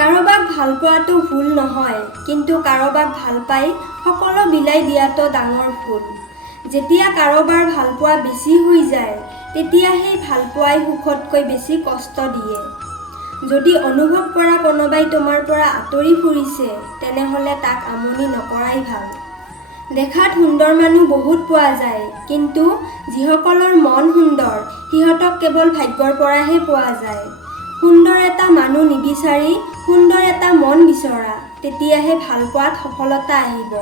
কাৰোবাক ভাল পোৱাটো ভুল নহয়, কিন্তু কাৰোবাক ভাল পাই সকলো বিলাই দিয়াটো ডাঙৰ ভুল। যেতিয়া কাৰোবাৰ ভাল পোৱা বেছি হৈ যায়, তেতিয়া সেই ভাল পোৱাই সুখতকৈ বেছি কষ্ট দিয়ে। যদি অনুভৱ কৰা কোনোবাই তোমাৰ পৰা আঁতৰি ফুৰিছে, তেনেহ'লে তাক আমনি নকৰাই ভাল। দেখাত সুন্দৰ মানুহ বহুত পোৱা যায়, কিন্তু যিসকলৰ মন সুন্দৰ, সিহঁতক কেৱল ভাগ্যৰ পৰাহে পোৱা যায়। সুন্দৰ এটা মানুহ নিবিচাৰি সুন্দৰ এটা মন বিচৰা, তেতিয়াহে ভাল পোৱাত সফলতা আহিব।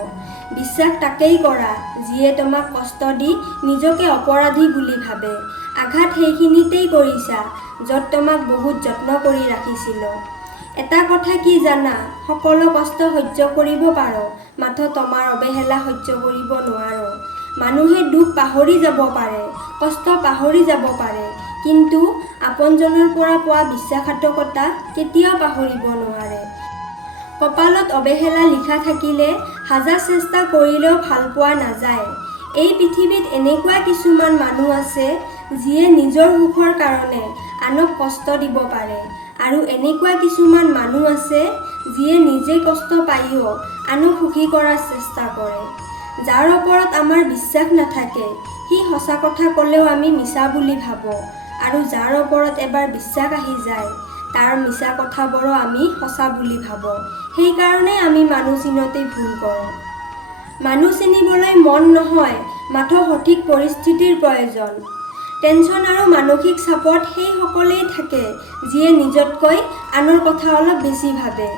বিশ্বাস তাকেই কৰা, যিয়ে তোমাক কষ্ট দি নিজকে অপৰাধী বুলি ভাবে। আঘাত সেইখিনিতেই কৰিছা, য'ত তোমাক বহুত যত্ন কৰি ৰাখিছিলোঁ। এটা কথা কি জানা, সকলো কষ্ট সহ্য কৰিব পাৰোঁ, মাথো তোমাৰ অৱহেলা সহ্য কৰিব নোৱাৰোঁ। মানুহে দুখ পাহৰি যাব পাৰে, কষ্ট পাহৰি যাব পাৰে, কিন্তু আপোনজনৰ পৰা পোৱা বিশ্বাসঘাতকতা কেতিয়াও পাহৰিব নোৱাৰে। কপালত অৱহেলা লিখা থাকিলে হাজাৰ চেষ্টা কৰিলেও ভাল পোৱা নাযায়। এই পৃথিৱীত এনেকুৱা কিছুমান মানুহ আছে, যিয়ে নিজৰ সুখৰ কাৰণে আনক কষ্ট দিব পাৰে, আৰু এনেকুৱা কিছুমান মানুহ আছে, যিয়ে নিজে কষ্ট পায়ো আনক সুখী কৰাৰ চেষ্টা কৰে। যাৰ ওপৰত আমাৰ বিশ্বাস নাথাকে, সি সঁচা কথা ক'লেও আমি মিছা বুলি ভাবোঁ, আৰু যাৰ ওপৰত এবাৰ বিশ্বাস আহি যায়, তাৰ মিছা কথাবোৰো আমি সঁচা বুলি ভাবোঁ। সেইকাৰণে আমি মানুহ চিনতেই ভুল কৰোঁ। মানুহ চিনিবলৈ মন নহয়, মাথো সঠিক পৰিস্থিতিৰ প্ৰয়োজন। টেনচন আৰু মানসিক চাপত সেইসকলেই থাকে, যিয়ে নিজতকৈ আনৰ কথা অলপ বেছি ভাবে।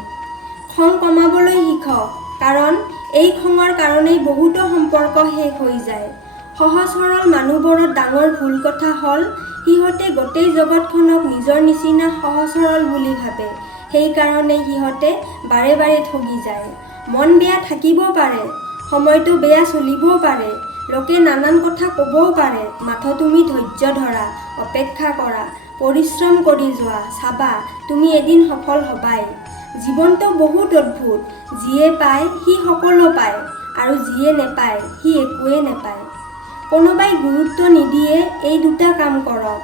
খং কমাবলৈ শিকক, কাৰণ এই খঙৰ কাৰণেই বহুতো সম্পৰ্ক শেষ হৈ যায়। সহজ সৰল মানুহবোৰৰ ডাঙৰ ভুল কথা হ'ল, সিহঁতে গোটেই জগতখনক নিজৰ নিচিনা সহজ সৰল বুলি ভাবে। সেইকাৰণে সিহঁতে বাৰে বাৰে ঠগি যায়। মন বেয়া থাকিব পাৰে, সময়টো বেয়া চলিবও পাৰে, লোকে নানান কথা ক'বও পাৰে, মাথো তুমি ধৈৰ্য ধৰা, অপেক্ষা কৰা, পৰিশ্ৰম কৰি যোৱা, চাবা তুমি এদিন সফল হবাই। জীৱনটো বহুত অদ্ভুত, যিয়ে পায় সি সকলো পায়, আৰু যিয়ে নেপায় সি একোৱেই নেপায়। কোনোবাই গুৰুত্ব নিদিয়ে, এই দুটা কাম কৰক।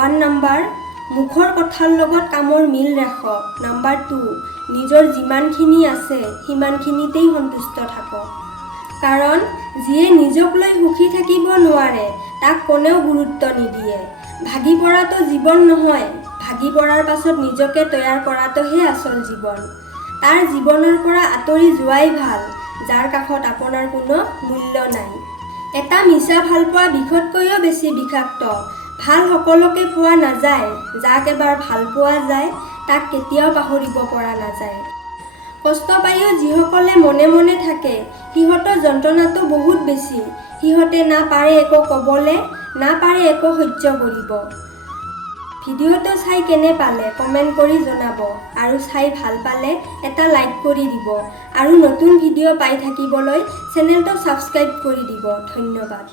1 নম্বৰ, মুখৰ কথাৰ লগত কামৰ মিল ৰাখক। নম্বৰ 2, নিজৰ যিমানখিনি আছে সিমানখিনিতেই সন্তুষ্ট থাকক। কাৰণ যিয়ে নিজক লৈ সুখী থাকিব নোৱাৰে, তাক কোনেও গুৰুত্ব নিদিয়ে। ভাগি পৰাটো জীৱন নহয়, ভাগি পৰাৰ পাছত নিজকে তৈয়াৰ কৰাটোহে আচল জীৱন। তাৰ জীৱনৰ পৰা আঁতৰি যোৱাই ভাল, যাৰ কাষত আপোনাৰ কোনো মূল্য নাই। এটা মিছা ভালপোৱা বিষতকৈও বেছি বিষাক্ত। ভাল সকলোকে পোৱা নাযায়, যাক এবাৰ ভাল পোৱা যায়, তাক কেতিয়াও পাহৰিব পৰা নাযায়। কষ্ট পায়ো যিসকলে মনে মনে থাকে, সিহঁতৰ যন্ত্ৰণাটো বহুত বেছি। সিহঁতে না পাৰে একো ক'বলৈ, না পাৰে একো সহ্য কৰিব। ভিডিঅ'টো চাই কেনে পালে কমেণ্ট কৰি জনাব, আৰু চাই ভাল পালে এটা লাইক কৰি দিব, আৰু নতুন ভিডিঅ' পাই থাকিবলৈ চেনেলটো ছাবস্ক্ৰাইব কৰি দিব। ধন্যবাদ।